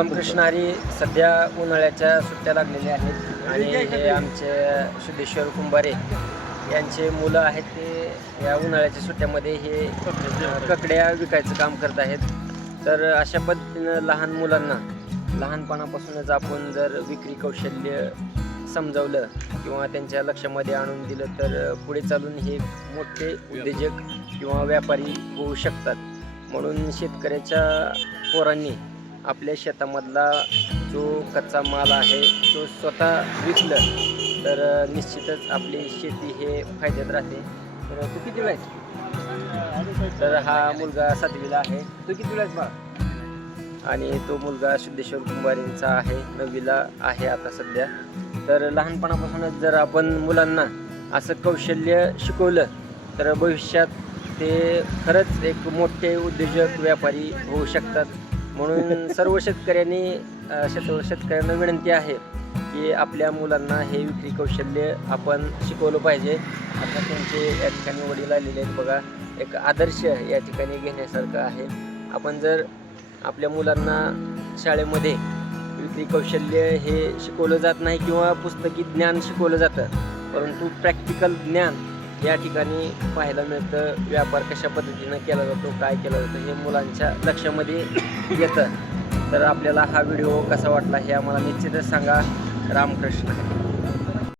रामकृष्ण हरी. सध्या उन्हाळ्याच्या सुट्ट्या लागलेल्या आहेत आणि हे आमचे सिद्धेश्वर कुंभारे यांचे मुलं आहेत. ते या उन्हाळ्याच्या सुट्ट्यामध्ये हे ककड्या विकायचं काम करत आहेत. तर अशा पद्धतीनं लहान मुलांना लहानपणापासूनच आपण जर विक्री कौशल्य समजावलं किंवा त्यांच्या लक्षामध्ये आणून दिलं तर पुढे चालून हे मोठे उद्योजक किंवा व्यापारी होऊ शकतात. म्हणून शेतकऱ्याच्या पोरांनी आपल्या शेतामधला जो कच्चा माल आहे तो स्वतः विकलं तर निश्चितच आपली शेती हे फायद्यात राहते. तर तू किती वेळ तर हा मुलगा 7वीला आहे. तू किती वेळाच बा? आणि तो मुलगा सिद्धेश्वर कुंभारेंचा आहे, 9वीला आहे आता सध्या. तर लहानपणापासूनच जर आपण मुलांना असं कौशल्य शिकवलं तर भविष्यात ते खरंच एक मोठे उद्योजक व्यापारी होऊ शकतात. म्हणून सर्व शेतकऱ्यांना विनंती आहे की आपल्या मुलांना हे विक्री कौशल्य आपण शिकवलं पाहिजे. आता त्यांचे या ठिकाणी वडील आलेले आहेत बघा. एक आदर्श या ठिकाणी घेण्यासारखं आहे. आपण जर आपल्या मुलांना शाळेमध्ये विक्री कौशल्य हे शिकवलं जात नाही किंवा पुस्तकी ज्ञान शिकवलं जातं, परंतु प्रॅक्टिकल ज्ञान या ठिकाणी पाहायला मिळतं. व्यापार कशा पद्धतीनं केला जातो, काय केलं जातं हे मुलांच्या लक्षामध्ये येतं. तर आपल्याला हा व्हिडिओ कसा वाटला हे आम्हाला निश्चितच सांगा. रामकृष्ण.